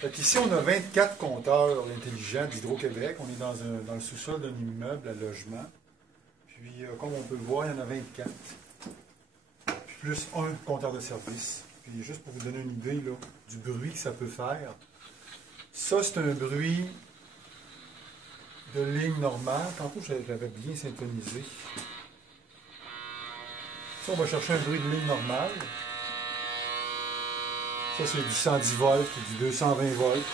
Fait ici, on a 24 compteurs intelligents d'Hydro-Québec. On est dans le sous-sol d'un immeuble à logement. Puis, comme on peut le voir, il y en a 24. Puis, plus un compteur de service. Puis, juste pour vous donner une idée là, du bruit que ça peut faire. Ça, c'est un bruit de ligne normale. Tantôt, je l'avais bien syntonisé. Ça, on va chercher un bruit de ligne normale. Ça, c'est du 110 volts ou du 220 volts.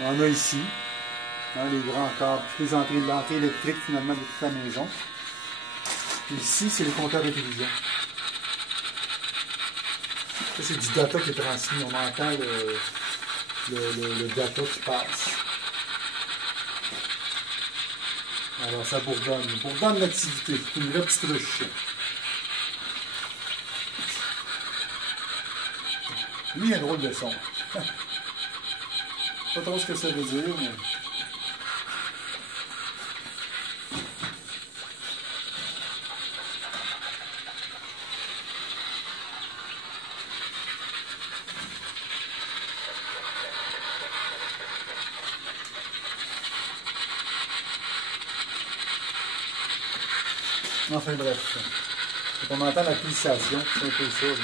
On en a ici, dans les grands câbles, toutes les entrées électriques finalement de toute la maison. Puis ici, c'est les compteurs intelligents. Ça, c'est du data qui est transmis. On entend le data qui passe. Alors, ça bourdonne. Ça bourdonne l'activité. C'est une vraie petite ruche. Lui, il a un drôle de son. Pas trop ce que ça veut dire, mais... Enfin bref. On entend la pulsation, c'est un peu ça. Là.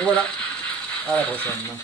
Et voilà. À la prochaine.